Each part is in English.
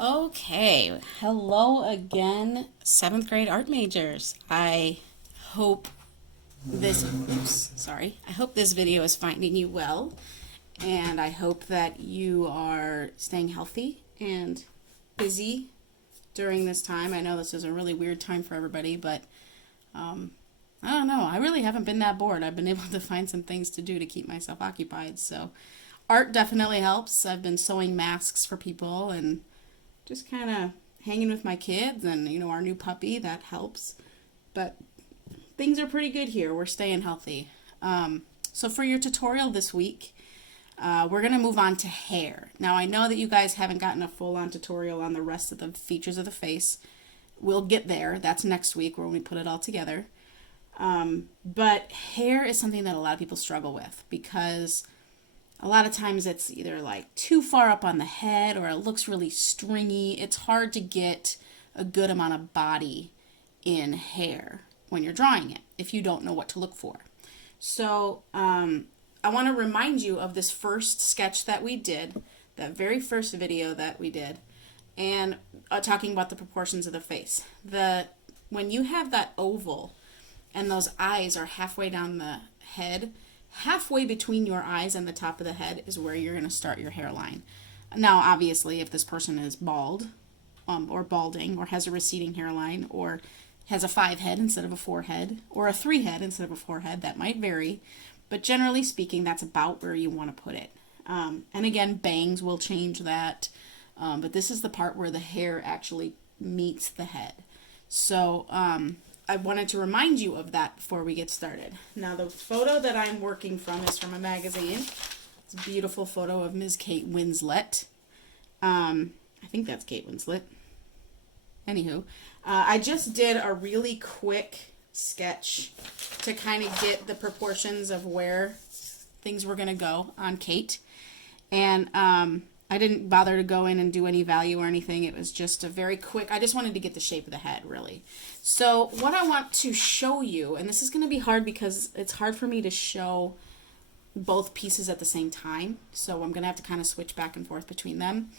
Okay, hello again, 7th grade art majors. I hope I hope this video is finding you well, and I hope that you are staying healthy and busy during this time. I know this is a really weird time for everybody, but I don't know. I really haven't been that bored. I've been able to find some things to do to keep myself occupied, so art definitely helps. I've been sewing masks for people and just kind of hanging with my kids and, our new puppy. That helps. But things are pretty good here. We're staying healthy. So for your tutorial this week, we're going to move on to hair. Now, I know that you guys haven't gotten a full-on tutorial on the rest of the features of the face. We'll get there. That's next week when we put it all together. But hair is something that a lot of people struggle with because a lot of times it's either like too far up on the head or it looks really stringy. It's hard to get a good amount of body in hair when you're drawing it if you don't know what to look for. So I want to remind you of this first sketch that we did, that very first video that we did, and talking about the proportions of the face. When you have that oval and those eyes are halfway down the head, halfway between your eyes and the top of the head is where you're going to start your hairline. Now, obviously, if this person is bald, or balding, or has a receding hairline, or has a 5 head instead of a 4 head, or a 3 head instead of a 4 head, that might vary. But generally speaking, that's about where you want to put it. And again, bangs will change that. But this is the part where the hair actually meets the head. So, I wanted to remind you of that before we get started. Now, the photo that I'm working from is from a magazine. It's a beautiful photo of Ms. Kate Winslet. I think that's Kate Winslet. Anywho, I just did a really quick sketch to kind of get the proportions of where things were going to go on Kate. And I didn't bother to go in and do any value or anything. It was just a very quick, I just wanted to get the shape of the head, really. So what I want to show you, and this is going to be hard because it's hard for me to show both pieces at the same time, so I'm going to have to kind of switch back and forth between them.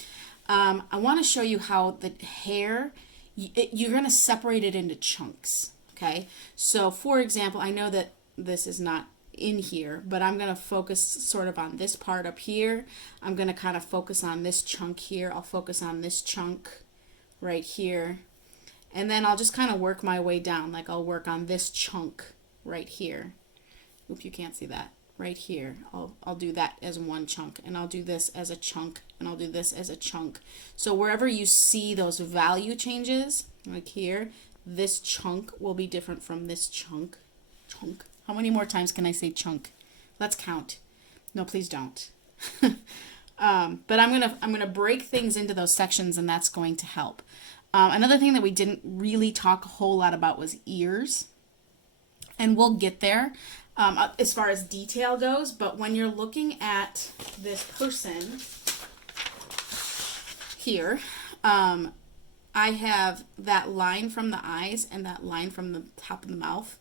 I want to show you how the hair, you're going to separate it into chunks, okay? So for example, I know that this is not in here, but I'm going to focus sort of on this part up here. I'm going to kind of focus on this chunk here. I'll focus on this chunk right here. And then I'll just kind of work my way down. Like I'll work on this chunk right here. Oop, you can't see that. Right here. I'll do that as one chunk. And I'll do this as a chunk. And I'll do this as a chunk. So wherever you see those value changes, like here, this chunk will be different from this chunk. Chunk. How many more times can I say chunk? Let's count. No, please don't. But I'm gonna break things into those sections, and that's going to help. Another thing that we didn't really talk a whole lot about was ears, and we'll get there as far as detail goes. But when you're looking at this person here, I have that line from the eyes and that line from the top of the mouth.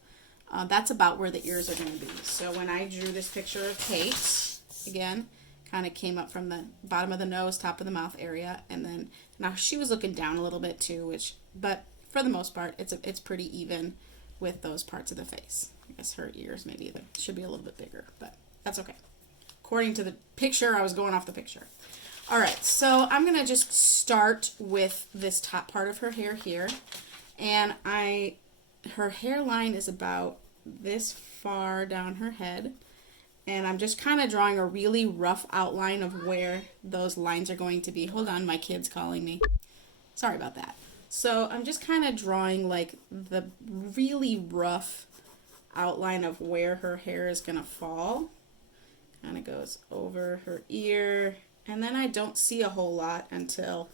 That's about where the ears are going to be. So when I drew this picture of Kate, again, kind of came up from the bottom of the nose, top of the mouth area, and then now she was looking down a little bit too, but for the most part, it's pretty even with those parts of the face. I guess her ears maybe should be a little bit bigger, but that's okay. According to the picture, I was going off the picture. All right, so I'm going to just start with this top part of her hair here, and her hairline is about this far down her head, and I'm just kind of drawing a really rough outline of where those lines are going to be. Hold on, my kid's calling me. Sorry about that. So I'm just kind of drawing like the really rough outline of where her hair is going to fall. Kind of goes over her ear, and then I don't see a whole lot until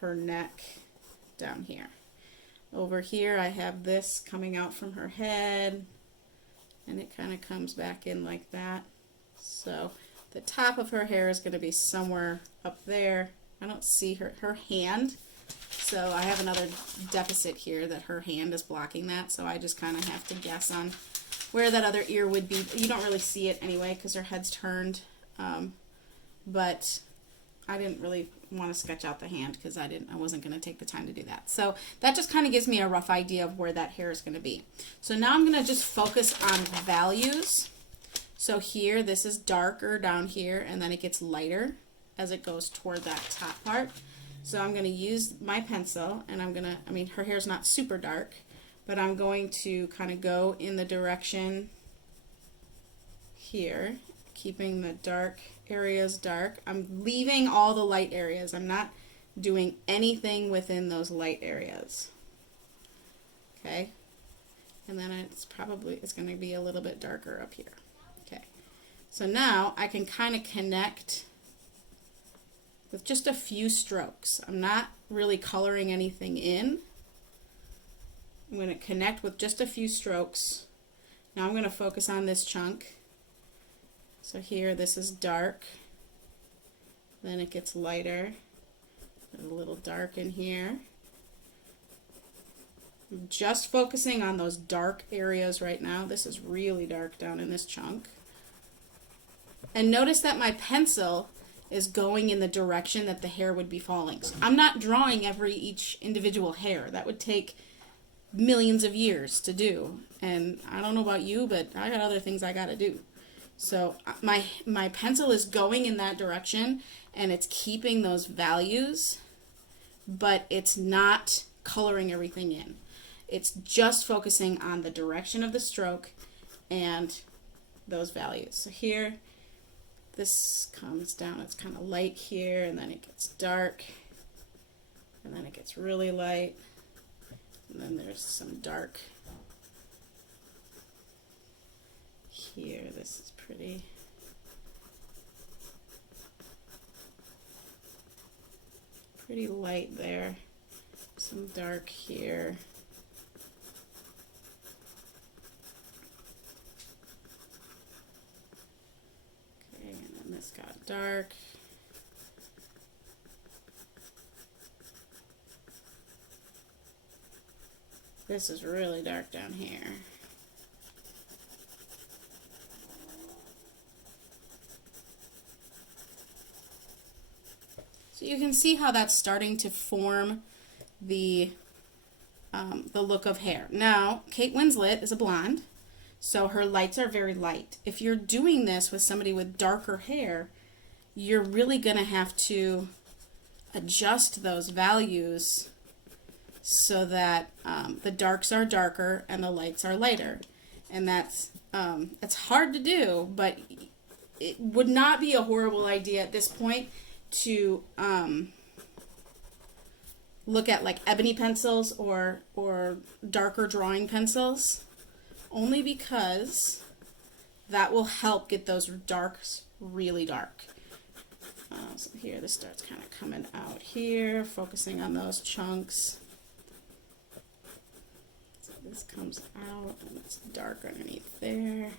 her neck down here. Over here I have this coming out from her head, and it kind of comes back in like that. So the top of her hair is going to be somewhere up there. I don't see her hand, so I have another deficit here that her hand is blocking that, so I just kind of have to guess on where that other ear would be. You don't really see it anyway because her head's turned, but I didn't really want to sketch out the hand because I wasn't going to take the time to do that. So that just kind of gives me a rough idea of where that hair is going to be. So now I'm going to just focus on values. So here, this is darker down here, and then it gets lighter as it goes toward that top part. So I'm going to use my pencil, and I'm going to, I mean, her hair's not super dark, but I'm going to kind of go in the direction here, keeping the dark areas dark. I'm leaving all the light areas. I'm not doing anything within those light areas. Okay? And then it's going to be a little bit darker up here. Okay. So now I can kind of connect with just a few strokes. I'm not really coloring anything in. I'm going to connect with just a few strokes. Now I'm going to focus on this chunk. So here, this is dark. Then it gets lighter. There's a little dark in here. I'm just focusing on those dark areas right now. This is really dark down in this chunk. And notice that my pencil is going in the direction that the hair would be falling. So I'm not drawing each individual hair. That would take millions of years to do. And I don't know about you, but I got other things I got to do. So my pencil is going in that direction, and it's keeping those values, but it's not coloring everything in. It's just focusing on the direction of the stroke and those values. So here, this comes down, it's kind of light here, and then it gets dark, and then it gets really light, and then there's some dark here. This is pretty light there, some dark here. This got dark. This is really dark down here. So you can see how that's starting to form the look of hair. Now, Kate Winslet is a blonde, so her lights are very light. If you're doing this with somebody with darker hair, you're really going to have to adjust those values so that the darks are darker and the lights are lighter. And that's it's hard to do, but it would not be a horrible idea at this point to look at like ebony pencils or darker drawing pencils, only because that will help get those darks really dark. So here this starts kind of coming out here, focusing on those chunks. So this comes out and it's dark underneath there. And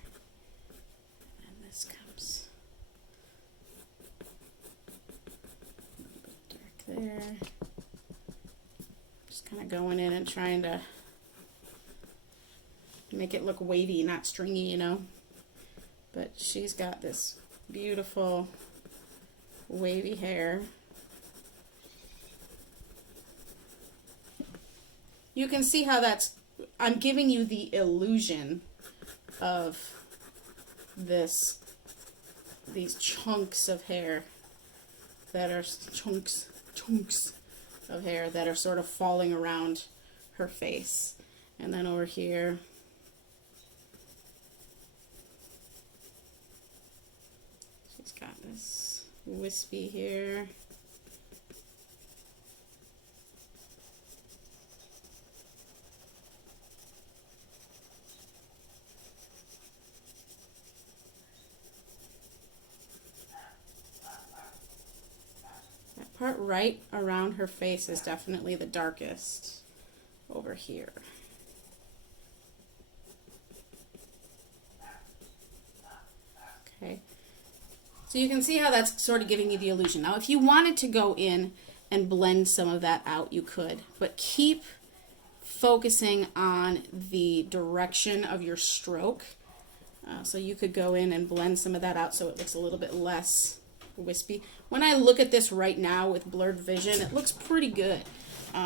this comes a little bit dark there. Just kind of going in and trying to make it look wavy, not stringy, you know. But she's got this beautiful wavy hair. You can see how that's, I'm giving you the illusion of these chunks of hair that are chunks of hair that are sort of falling around her face. And then over here, she's got this wispy here. That part right around her face is definitely the darkest over here. Okay. So you can see how that's sort of giving you the illusion. Now, if you wanted to go in and blend some of that out, you could, but keep focusing on the direction of your stroke. So you could go in and blend some of that out so it looks a little bit less wispy. When I look at this right now with blurred vision, it looks pretty good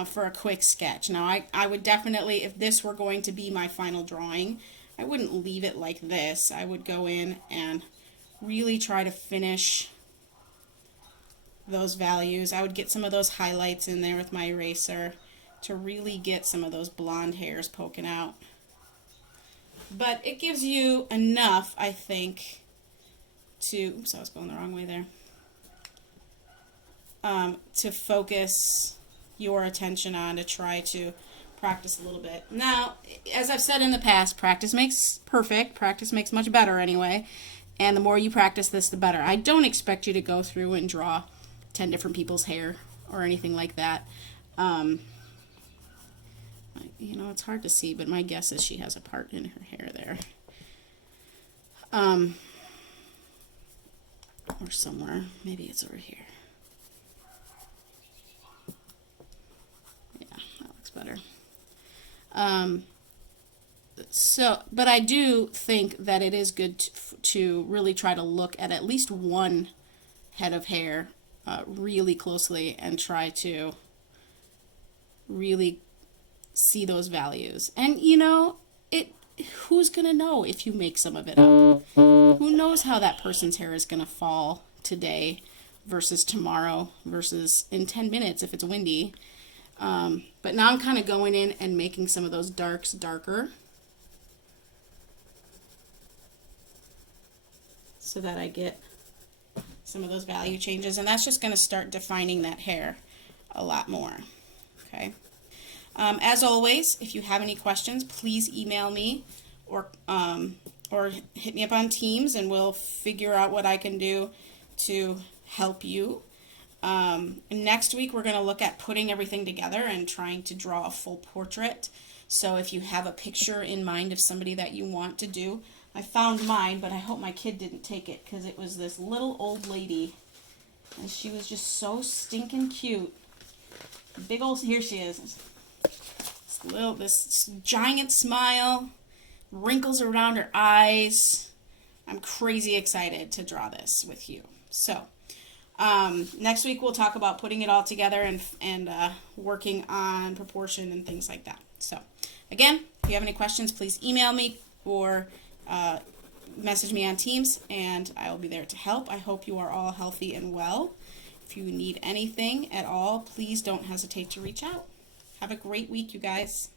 for a quick sketch. Now, I would definitely, if this were going to be my final drawing, I wouldn't leave it like this. I would go in and really try to finish those values. I would get some of those highlights in there with my eraser to really get some of those blonde hairs poking out. But it gives you enough, I think, to, oops, I was going the wrong way there, to focus your attention on, to try to practice a little bit. Now, as I've said in the past, practice makes perfect. Practice makes much better anyway. And the more you practice this, the better. I don't expect you to go through and draw 10 different people's hair or anything like that. You know, it's hard to see, but my guess is she has a part in her hair there. Or somewhere. Maybe it's over here. Yeah, that looks better. But I do think that it is good to really try to look at least one head of hair really closely and try to really see those values. And you know, who's gonna know if you make some of it up? Who knows how that person's hair is gonna fall today versus tomorrow versus in 10 minutes if it's windy. But now I'm kind of going in and making some of those darks darker so that I get some of those value changes, and that's just going to start defining that hair a lot more. Okay. As always, if you have any questions, please email me or hit me up on Teams, and we'll figure out what I can do to help you. Next week, we're going to look at putting everything together and trying to draw a full portrait. So if you have a picture in mind of somebody that you want to do, I found mine, but I hope my kid didn't take it because it was this little old lady, and she was just so stinking cute. Big old, here she is. This giant smile, wrinkles around her eyes. I'm crazy excited to draw this with you. So next week we'll talk about putting it all together and working on proportion and things like that. So again, if you have any questions, please email me or message me on Teams, and I will be there to help. I hope you are all healthy and well. If you need anything at all, please don't hesitate to reach out. Have a great week, you guys.